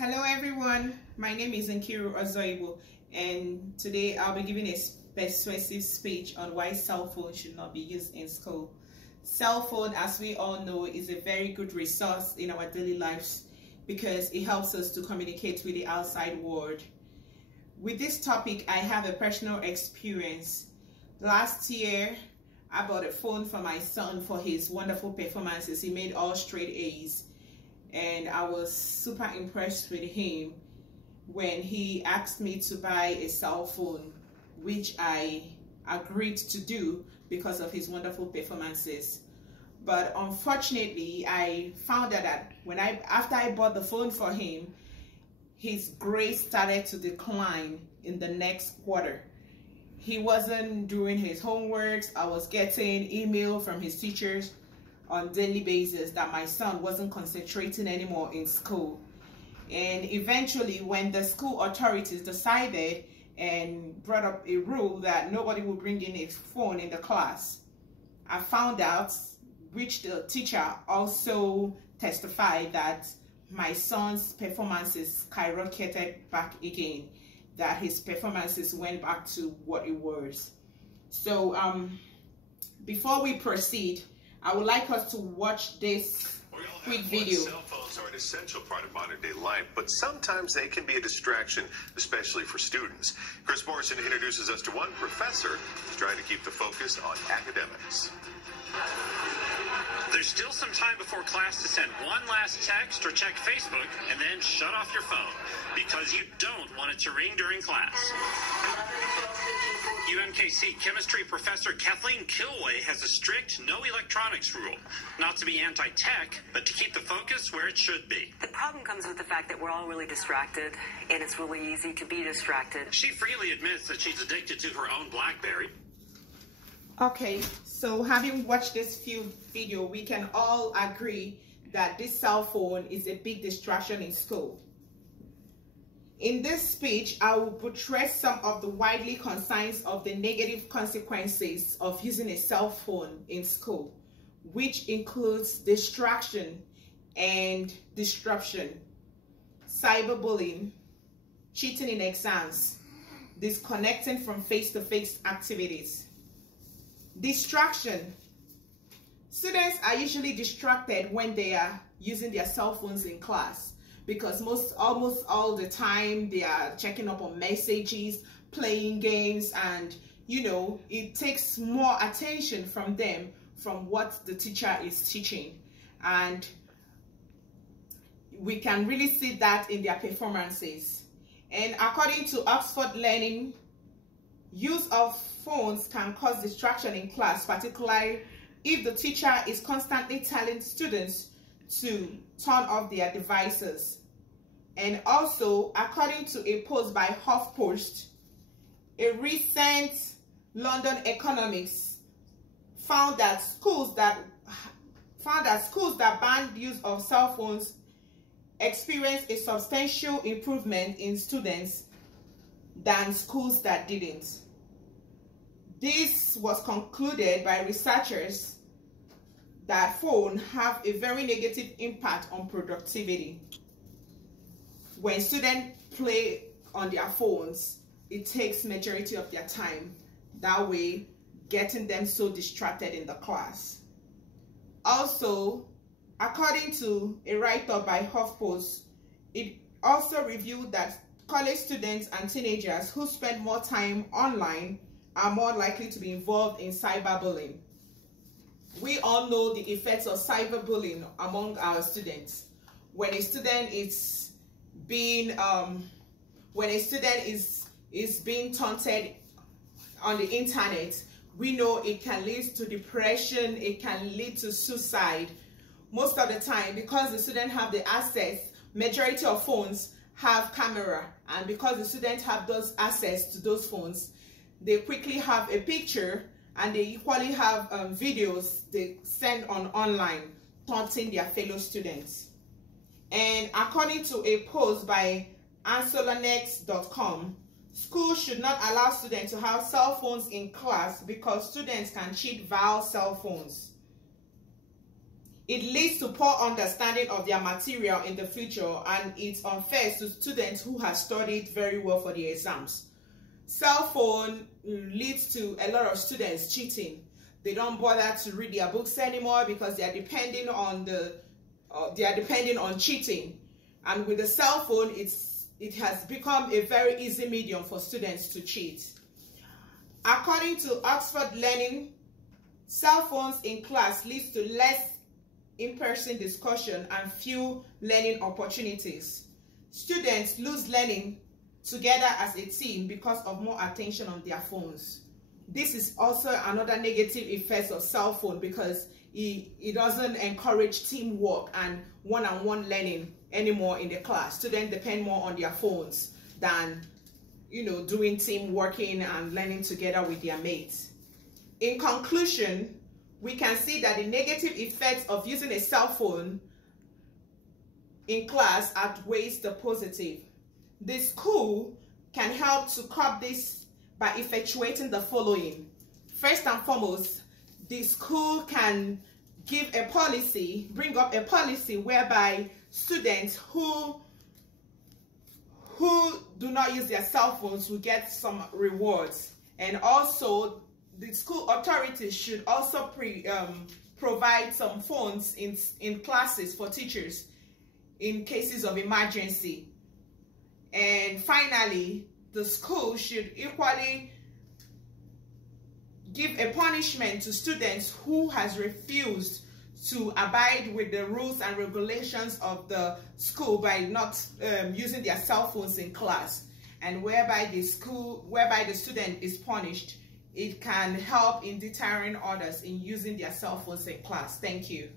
Hello everyone, my name is Nkiru Ozoibo, and today I'll be giving a persuasive speech on why cell phone should not be used in school. Cell phone, as we all know, is a very good resource in our daily lives because it helps us to communicate with the outside world. With this topic, I have a personal experience. Last year, I bought a phone for my son for his wonderful performances. He made all straight A's. And I was super impressed with him when he asked me to buy a cell phone, which I agreed to do because of his wonderful performances. But unfortunately, I found out that after I bought the phone for him, his grades started to decline in the next quarter. He wasn't doing his homework. I was getting email from his teachers on daily basis that my son wasn't concentrating anymore in school. And eventually, when the school authorities decided and brought up a rule that nobody would bring in a phone in the class, I found out, which the teacher also testified, that my son's performances skyrocketed back again, that his performances went back to what it was. So before we proceed, I would like us to watch this quick video. Cell phones are an essential part of modern day life, but sometimes they can be a distraction, especially for students. Chris Morrison introduces us to one professor who's trying to keep the focus on academics. There's still some time before class to send one last text or check Facebook and then shut off your phone because you don't want it to ring during class. UMKC chemistry professor Kathleen Kilway has a strict no electronics rule. Not to be anti-tech, but to keep the focus where it should be. The problem comes with the fact that we're all really distracted, and it's really easy to be distracted. She freely admits that she's addicted to her own BlackBerry. Okay, so having watched this few video, we can all agree that this cell phone is a big distraction in school. In this speech, I will portray some of the widely concerns of the negative consequences of using a cell phone in school, which includes distraction and disruption, cyberbullying, cheating in exams, disconnecting from face-to-face activities. Distraction. Students are usually distracted when they are using their cell phones in class because almost all the time they are checking up on messages, playing games, and it takes more attention from them from what the teacher is teaching. And we can really see that in their performances. And according to Oxford Learning, use of phones can cause distraction in class, particularly if the teacher is constantly telling students to turn off their devices. And also, according to a post by HuffPost, a recent London economics found that schools that banned use of cell phones experienced a substantial improvement in students than schools that didn't. This was concluded by researchers that phones have a very negative impact on productivity. When students play on their phones, it takes majority of their time. That way, getting them so distracted in the class. Also, according to a write-up by HuffPost, it also revealed that college students and teenagers who spend more time online are more likely to be involved in cyberbullying. We all know the effects of cyberbullying among our students. When a student is being taunted on the internet, we know it can lead to depression, it can lead to suicide. Most of the time, because the students have the access, majority of phones have camera, and because the students have those access to those phones, they quickly have a picture, and they equally have videos they send online taunting their fellow students. And according to a post by ansolanex.com, schools should not allow students to have cell phones in class because students can cheat via cell phones. It leads to poor understanding of their material in the future, and it's unfair to students who have studied very well for the exams. Cell phone leads to a lot of students cheating. They don't bother to read their books anymore because they are depending on cheating. And with the cell phone, it has become a very easy medium for students to cheat. According to Oxford Learning, cell phones in class leads to less in-person discussion and few learning opportunities. Students lose learning together as a team because of more attention on their phones. This is also another negative effect of cell phone because it doesn't encourage teamwork and one-on-one learning anymore in the class. Students depend more on their phones than doing team working and learning together with their mates. In conclusion, we can see that the negative effects of using a cell phone in class outweighs the positive. The school can help to curb this by effectuating the following. First and foremost, the school can bring up a policy whereby students who do not use their cell phones will get some rewards. And also, the school authorities should also provide some phones in classes for teachers in cases of emergency. And finally, the school should equally give a punishment to students who has refused to abide with the rules and regulations of the school by not using their cell phones in class, and whereby the student is punished. It can help in deterring others in using their cell phones in class. Thank you.